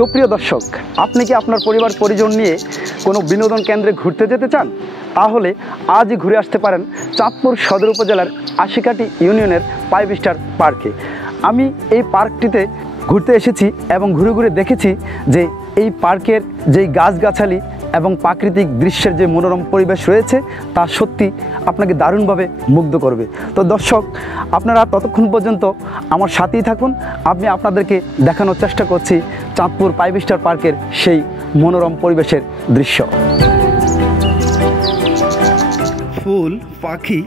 সুপ্রিয় দর্শক, আপনি কি আপনার পরিবার পরিজন নিয়ে কোনো বিনোদন কেন্দ্রে ঘুরতে যেতে চান? তাহলে আজই ঘুরে আসতে পারেন চাঁদপুর সদর উপজেলার আশিকাটি ইউনিয়নের 5 স্টার পার্কে। আমি এই পার্কটিতে ঘুরতে এসেছি এবং ঘুরে ঘুরে দেখেছি যে এই পার্কের যেই গাছগাছালি এবং প্রাকৃতিক দৃশ্যের যে মনোরম পরিবেশ রয়েছে তা সত্যি আপনাকে দারুণভাবে মুগ্ধ করবে। তো দর্শক, আপনারা ততক্ষণ পর্যন্ত আমার সাথেই থাকুন। আমি আপনাদেরকে দেখানোর চেষ্টা করছি চাঁদপুর 5 স্টার পার্কের সেই মনোরম পরিবেশের দৃশ্য। ফুল, পাখি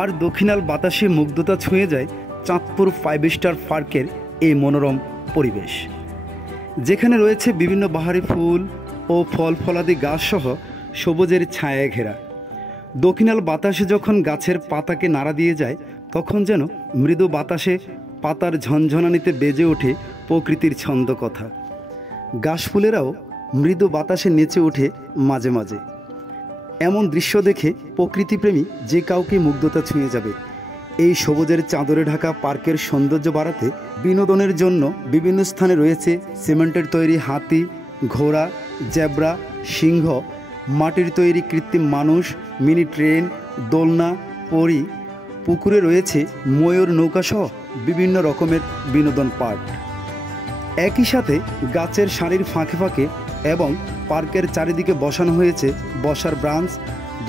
আর দক্ষিণাল বাতাসে মুগ্ধতা ছুঁয়ে যায় চাঁদপুর 5 স্টার পার্কের এই মনোরম পরিবেশ, যেখানে রয়েছে বিভিন্ন বাহারি ফুল ও ফল ফলাদি গাছসহ সবুজের ছায়ায় ঘেরা। দক্ষিণাল বাতাসে যখন গাছের পাতাকে নাড়া দিয়ে যায়, তখন যেন মৃদু বাতাসে পাতার ঝনঝনানিতে বেজে ওঠে প্রকৃতির ছন্দ কথা। গাছফুলেরাও মৃদু বাতাসে নেচে ওঠে মাঝে মাঝে। এমন দৃশ্য দেখে প্রকৃতিপ্রেমী যে কাউকে মুগ্ধতা ছুঁয়ে যাবে। এই সবুজের চাদরে ঢাকা পার্কের সৌন্দর্য বাড়াতে বিনোদনের জন্য বিভিন্ন স্থানে রয়েছে সিমেন্টের তৈরি হাতি, ঘোড়া, জেব্রা, সিংহ, মাটির তৈরি কৃত্রিম মানুষ, মিনি ট্রেন, দোলনা, পরী। পুকুরে রয়েছে ময়ূর নৌকাসহ বিভিন্ন রকমের বিনোদন পার্ক। একই সাথে গাছের সারির ফাঁকে ফাঁকে এবং পার্কের চারিদিকে বসানো হয়েছে বসার ব্রাঞ্চ।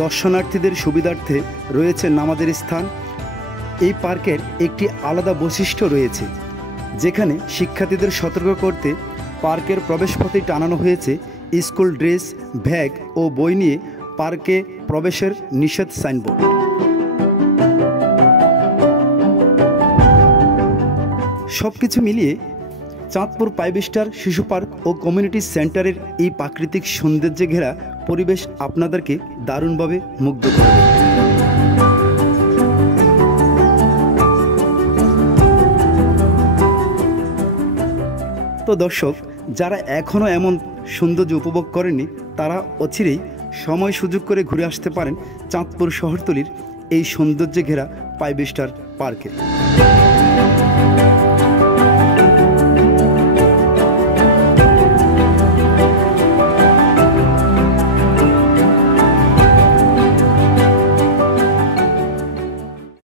দর্শনার্থীদের সুবিধার্থে রয়েছে নামাজের স্থান। এই পার্কের একটি আলাদা বৈশিষ্ট্য রয়েছে, যেখানে শিক্ষার্থীদের সতর্ক করতে পার্কের প্রবেশপথে টানানো হয়েছে স্কুল ড্রেস, ব্যাগ ও বই নিয়ে পার্কে প্রবেশের নিষেধ সাইনবোর্ড। সব কিছু মিলিয়ে চাঁদপুর 5 স্টার শিশু পার্ক ও কমিউনিটি সেন্টারের এই প্রাকৃতিক সৌন্দর্যে ঘেরা পরিবেশ আপনাদেরকে দারুণভাবে মুগ্ধ করবে। তো দর্শক, যারা এখনও এমন সৌন্দর্য উপভোগ করেনি, তারা অচিরেই সময় সুযোগ করে ঘুরে আসতে পারেন চাঁদপুর শহরতলির এই সৌন্দর্যে ঘেরা 5 স্টার পার্কে।